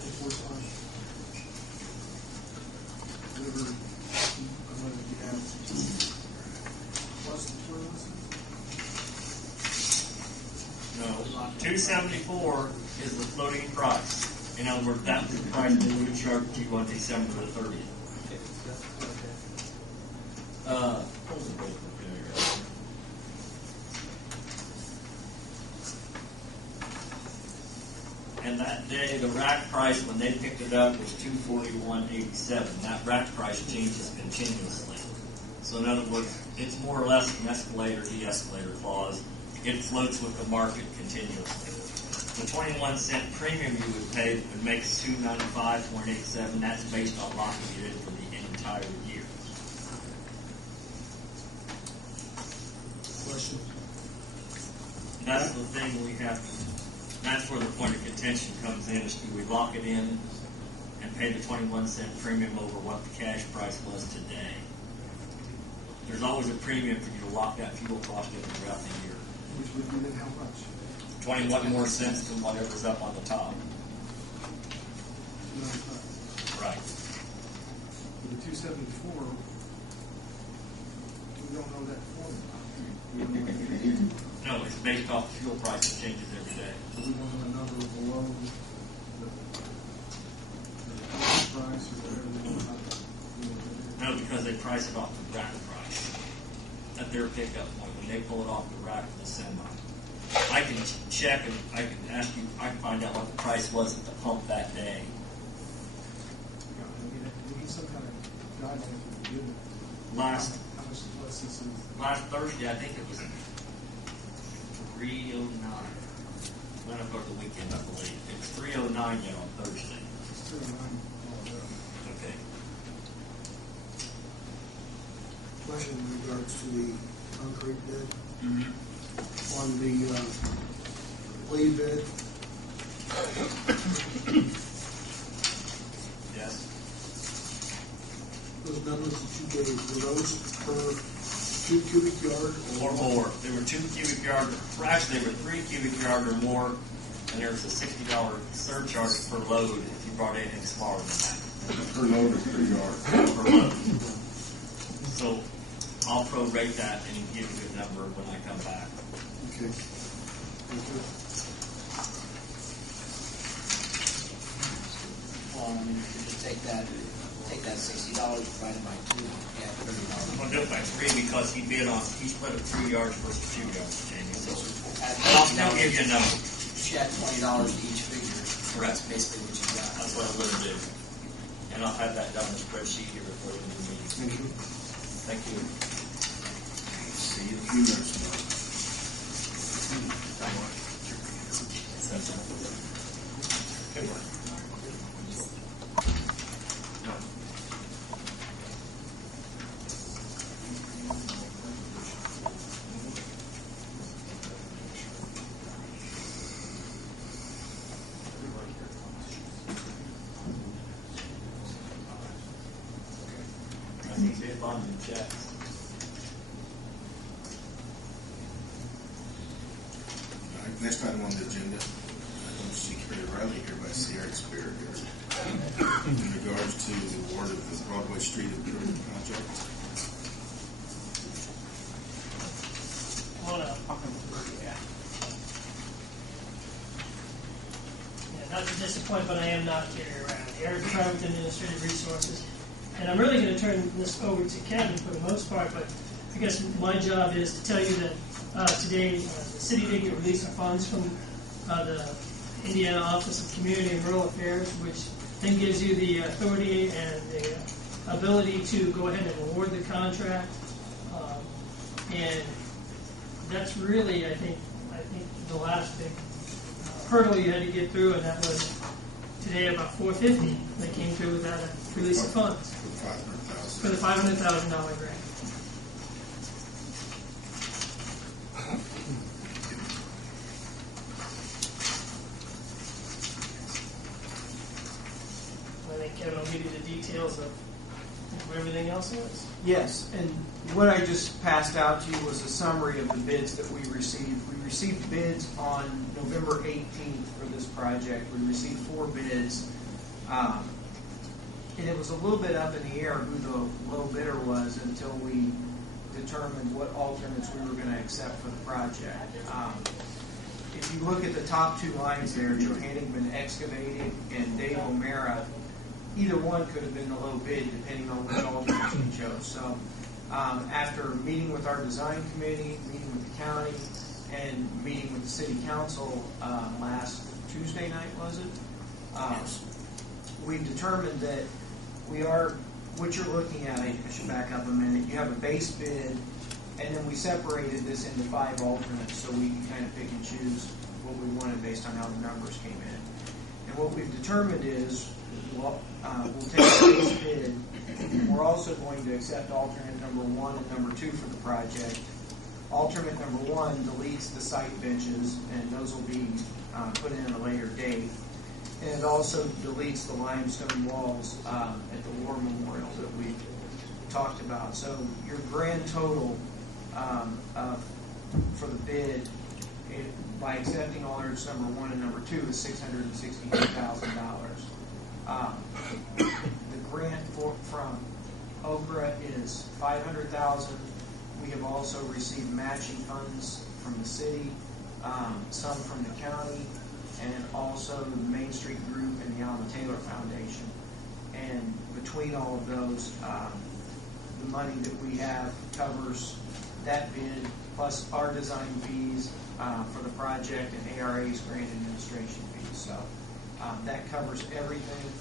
74 slash whatever you have plus the toilets. No, 274 is the floating price. In other words, that was the price they would charge you on December the 30th. And that day, the rack price when they picked it up was $241.87. That rack price changes continuously. So in other words, it's more or less an escalator, de-escalator clause. It floats with the market continuously. The 21-cent premium you would pay would make $295.87. That's based on locking it in for the entire year. Question. That's the thing we have to. That's where the point of contention comes in: is do we lock it in and pay the 21-cent premium over what the cash price was today? There's always a premium for you to lock that fuel cost in throughout the year. Which would be then how much? 21 more cents than whatever's up on the top. 95. Right. For the 274, we don't know that formula. We don't know that. No, it's based off the fuel price that changes every day. So we don't know a number below the price or whatever they want to. No, because they price it off the rack price at their pickup point when they pull it off the rack of the semi. I can check and I can ask you. I can find out what the price was at the pump that day. We need some kind of guidelines for the given. Last How much less this is. Thursday, I think it was 309. Went up over the weekend, I believe. It was 309 yet on Thursday. It's 209 all of that. Okay. Question in regards to the concrete bid. Mm-hmm. On the lead bid, Yes. those numbers that you gave, were those per 2 cubic yard Or more. They were 2 cubic yard. Actually, they were 3 cubic yard or more, and there was a $60 surcharge per load if you brought anything smaller than that. Per load or per yard? Per load. So I'll prorate that and give you a number when I come back. Okay. Thank you. You just take that $60, divide it by 2, yeah, I'm $30. going to do it by 3 because he split it 3 yards versus 2 yards, Jamie. So Add I'll still give you a number. You add $20 to each figure. Correct. That's basically what you got. That's what I'm going to do. And I'll have that done in a spreadsheet here before the meeting. Thank you. Thank you. See you in a few minutes. Good work. I think they have bonds and checks. All right, next item on the agenda, I don't see Carrie Riley here, but I see Eric Spear here. In regards to the award of the Broadway Street improvement project. Hold up. Yeah, not to disappoint, but I am not Gary Riley. Eric Trout with Administrative Resources. And I'm really going to turn this over to Kevin for the most part, but I guess my job is to tell you that today the city did get release of funds from the Indiana Office of Community and Rural Affairs, which then gives you the authority and the ability to go ahead and award the contract. And that's really, I think the last big hurdle you had to get through, and that was today about $450. They came through with that release of funds for the $500,000 grant. I think Kevin will give you the details of where everything else is. Yes, and what I just passed out to you was a summary of the bids that we received. We received bids on November 18th for this project. We received 4 bids. And it was a little bit up in the air who the low bidder was until we determined what alternates we were going to accept for the project. If you look at the top two lines there, Johanningman Excavating and Dave O'Mara, either one could have been the low bid depending on which alternates we chose. So after meeting with our design committee, meeting with the county, and meeting with the city council last Tuesday night, was it? We've determined that we are, what you're looking at, I should back up a minute, you have a base bid, and then we separated this into 5 alternates so we can kind of pick and choose what we wanted based on how the numbers came in. And what we've determined is we'll take the base bid, we're also going to accept alternate number 1 and number 2 for the project. Alternate number 1 deletes the site benches, and those will be put in at a later date. And it also deletes the limestone walls at the War Memorial that we talked about. So your grand total for the bid, by accepting alternates number 1 and number 2, is $668,000. The grant from Okra is $500,000. We have also received matching funds from the city, some from the county, and also the Main Street Group and the Alma Taylor Foundation. And between all of those, the money that we have covers that bid, plus our design fees for the project and ARA's grant administration fees. So that covers everything.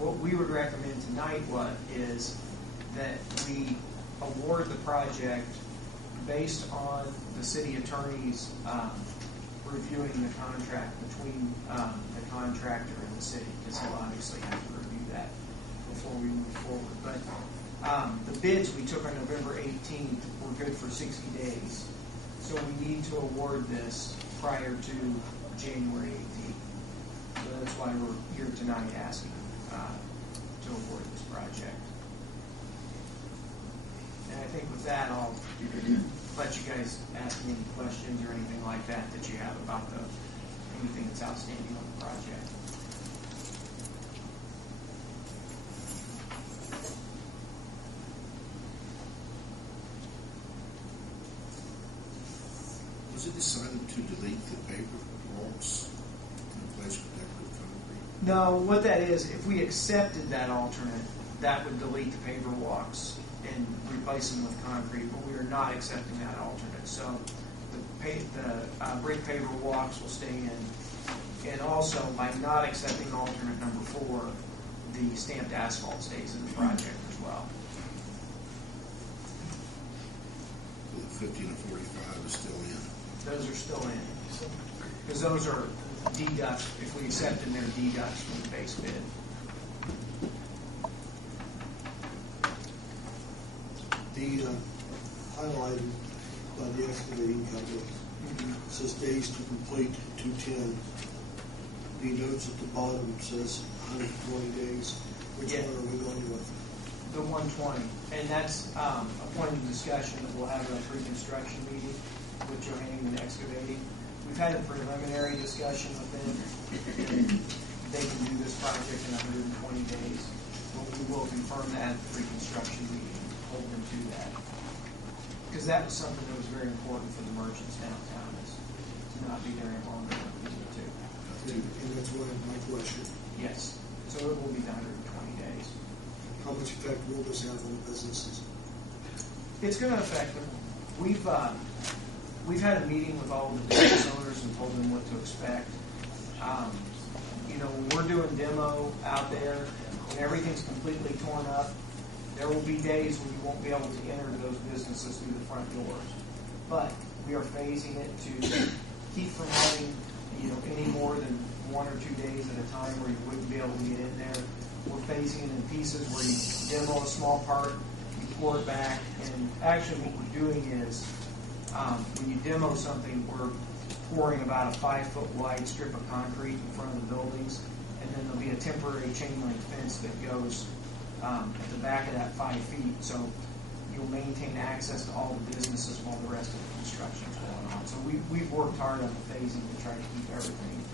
What we would recommend tonight is that we award the project based on the city attorney's reviewing the contract between the contractor and the city, because he'll obviously have to review that before we move forward. But the bids we took on November 18th were good for 60 days. So we need to award this prior to January 18th. So that's why we're here tonight asking to award this project. And I think with that, I'll let you guys ask me any questions or anything like that that you have about anything that's outstanding on the project. Was it decided to delete the paper walks and replace with decorative concrete? No, what that is, if we accepted that alternate, that would delete the paver walks and replace them with concrete, but we are not accepting that alternate. So the brick paver walks will stay in. And also, by not accepting alternate number 4, the stamped asphalt stays in the project as well. So the 15 and 45 is still in. Those are still in. Because those are deducts, if we accept them, they're deducts from the base bid. The highlighted by the excavating company says days to complete 210. The notes at the bottom says 120 days. Which one are we going with? The 120, and that's a point of discussion that we'll have at a pre-construction meeting with Johanningman Excavating. We've had a preliminary discussion with them. They can do this project in 120 days, but we will confirm that at the pre-construction meeting, hold them to that. Because that was something that was very important for the merchants downtown, is to not be there any longer than we need to. And that's one of my question. Yes, so it will be 120 days. How much effect will this have on the businesses? It's going to affect them. We've had a meeting with all the business owners and told them what to expect. When we're doing demo out there and everything's completely torn up, there will be days when you won't be able to enter those businesses through the front doors. But we are phasing it to keep from having any more than 1 or 2 days at a time where you wouldn't be able to get in there. We're phasing it in pieces where you demo a small part, you pour it back, and actually what we're doing is when you demo something, we're pouring about a 5-foot wide strip of concrete in front of the buildings, and then there'll be a temporary chain link fence that goes at the back of that 5 feet, so you'll maintain access to all the businesses while the rest of the construction is going on. So we've worked hard on the phasing to try to keep everything